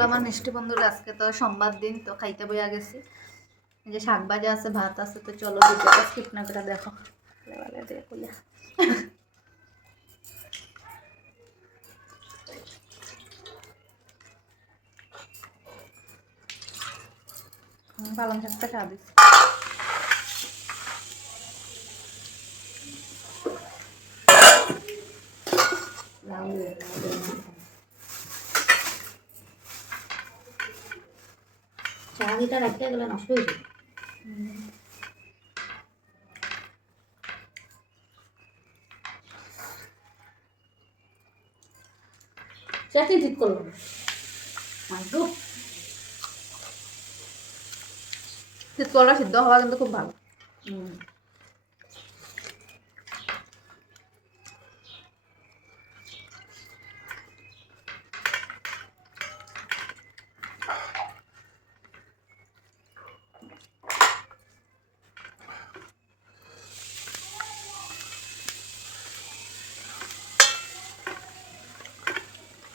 হলো আমার মিষ্টি বন্ধুরা, আজকে তো সোমবার দিন, তো খাইতে বইয়া গেছি। এই যে শাক ভাজা আছে, ভাত আছে, তো চলো ভিডিওটা স্কিপ না করে দেখো। পালং শাকটা খা দিচ্ছি। চাহিটা রাখতে গেলে নষ্ট হয়ে যাবে। চাটনি ঠিক করলাম মাইদু শীতকলা সিদ্ধ হওয়া কিন্তু খুব ভালো।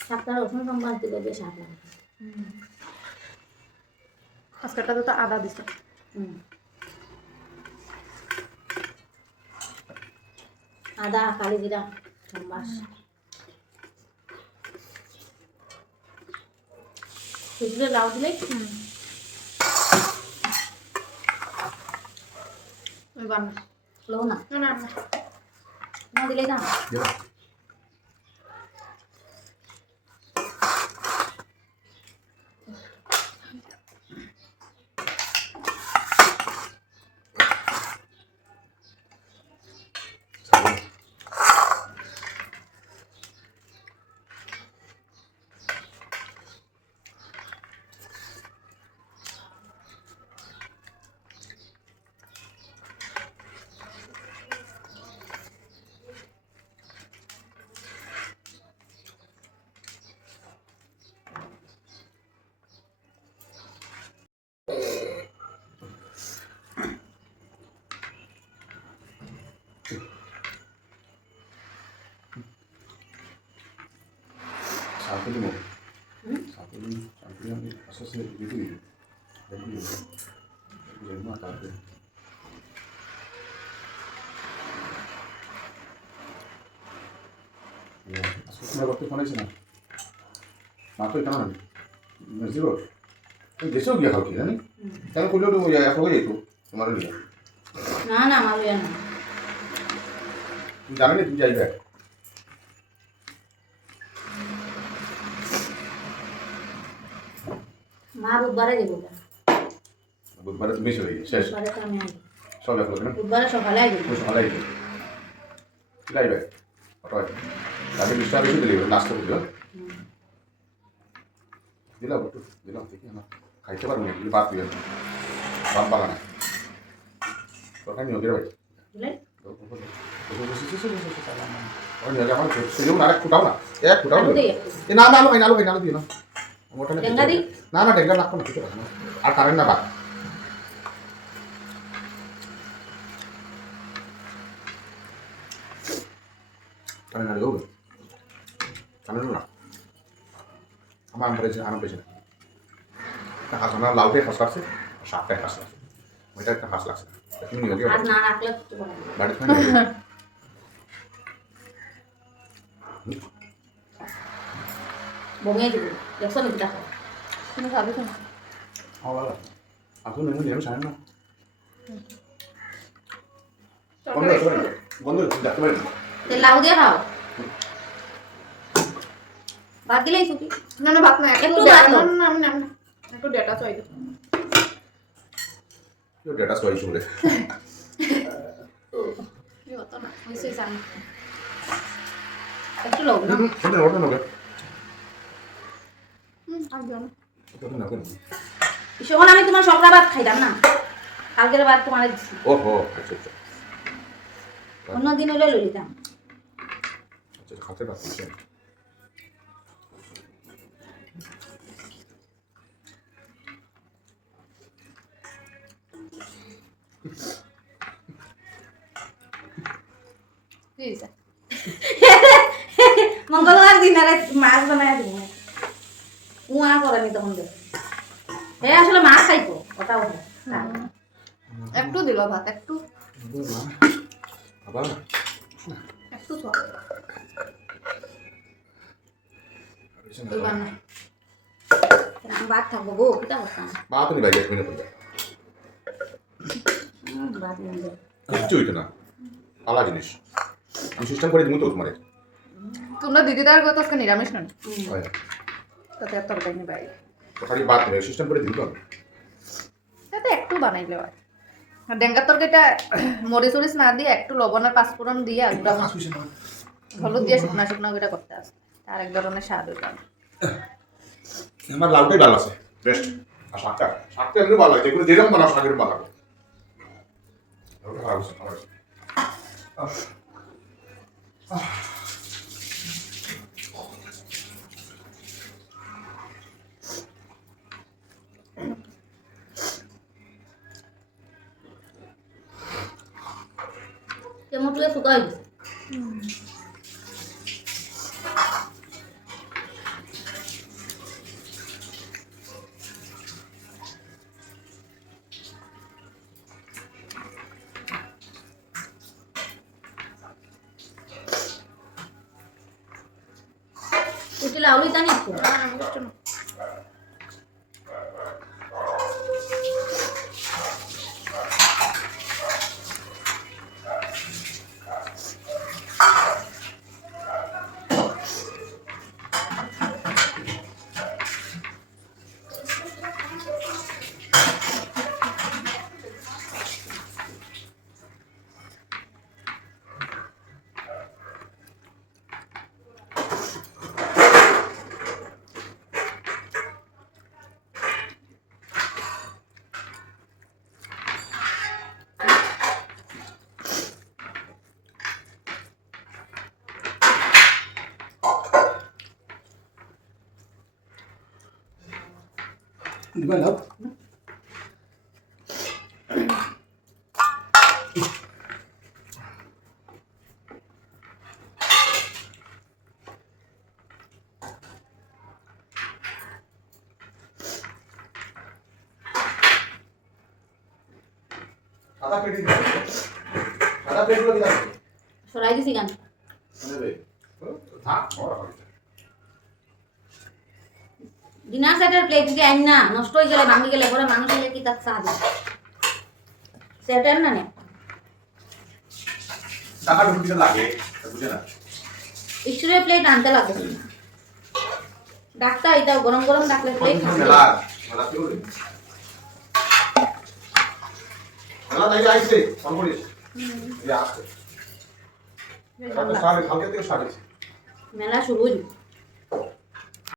শাকটা রসুন সম্বাস দিলে বেশ স্বাদ লাগে। আজকেরটাতে তো আদা দিছে। আদা কালি জিরা সম্বাস খুঁজলে লাউ দিলে লো না না দিলে না Satu mau, satu yang asas gitu ya, jadi jadi mata tu. Ya, asas mana waktu mana sih na? Mata itu mana? Zero. Deso gaya kau kira ni? Kalau kuliah tu ya apa itu? Kemarin dia. না না আমার লইয়া না Jangan ni tu jadi. মা বুধবারে দেবো বুধবারে তুমি চলে গিয়ে শেষ বুধবারে তো আমি আসবো সব এক লোক না বুধবারে সকালে আসবো খুব সকালে আইবে লাইবে অটো তাকে বিস্তার বেশি দিলি নাস্তা দিল দিলাম একটু দিলাম দেখি না খাইতে পারবো না বাদ দিয়ে বাদ বাগানে তোর নিয়ে গেলে ভাই বুঝলে আমার সেরকম আরেক ফুটাও না এক ফুটাও না না আলো ভাই আলো ভাই আলো দিও না টেঙ্গা দি না না টেঙ্গা রাখো না কিছু রাখো না আর কারেন্ট না বাদ কারেন্ট না দেবো কারেন্ট না আমার আম পেয়েছে একটা হাঁস আমার লাউটাই হাঁস লাগছে আর সাপটাই হাঁস লাগছে ওইটা একটা হাঁস লাগছে তুমি নিয়ে গিয়ে আর না রাখলে তো পারে বাড়িতে বমিয়ে দিব দেখছো নাকি দেখো তুমি খাবে তো না? এখন এমন নিয়ম সারে না তরকারি বন্ধু দেখতে পারি না লাউ দিয়ে খাও ভাত দিলেই ছুটি না না ভাত না, একটু ডেটা ভাত নাও। না না না একটু ডেটা চাই। ডেটা সরি চলে হতো না হয়েছে জানি। একটু লোক না ওটা ওটা নবে আর দিও না। ওটা নবে যখন আমি তোমার সকাল ভাত খাইতাম না কালকের ভাত তোমার দিচ্ছি ওহো আচ্ছা আচ্ছা অন্য দিন হলে লইতাম আচ্ছা খাতে রাখছি কি হয়েছে? মঙ্গলবার দিন আর মাছ বানায় দিব মানা করেনি তখন দেখ হে আসলে মাছ খাইতো কথা বলে একটু দিল ভাত একটু আবার একটু চলে আমি ভাত থাকবো গো কিতা করতাম মা তো নি ভাই 1 মিনিট পড়বে ভাত নিয়ে যাই। কিচ্ছু হইতো না আলা জিনিস আমি সিস্টেম করে দিমু তো তোমারে তোমরা দিদিদার কথা আজকে নিরামিষ নয় হয় তাতে আর তরকারি নেই বাইরে তরকারি বাদ দিবে সিস্টেম করে দিমু তো আমি। তাতে একটু বানাইলে হয় আর ডেঙ্গার তরকারিটা মরিচ উরিচ না দিয়ে একটু লবণ আর পাঁচফোড়ন দিয়ে গুঁড়া হলুদ দিয়ে শুকনা শুকনা করে করতে আসে আর এক ধরনের স্বাদ হইতো আমার লাউটাই ভালো আছে বেস্ট আর শাকটা এমনি ভালো লাগে যেগুলো যেরকম বানাও শাকের ভালো লাগে লাউটা ভালো আছে আমার কাছে। কেমন তুলে ফুকা হয়ে গেছে কুটি লাউলি তা নিচ্ছ দিবা লাউ আদা পেটি দিবা আদা পেটিগুলো দিবা সরাই দিছি গান নেবে থাক ওরা হবে ডিনার সেটের প্লেট যদি আইন না নষ্ট হয়ে গেলে ভাঙি গেলে পরে মানুষ এলে কি তার চা দিবে সেটের না নে টাকা ঢুকিতে লাগে বুঝে না স্টিলের প্লেট আনতে লাগবে ডাক্তার এটা গরম গরম ডাকলে প্লেট মেলা মেলা কি করে মেলা তাই আইছে ফোন করিস এই আসছে এটা তো সাড়ে কালকে থেকে সাড়ে মেলা শুরু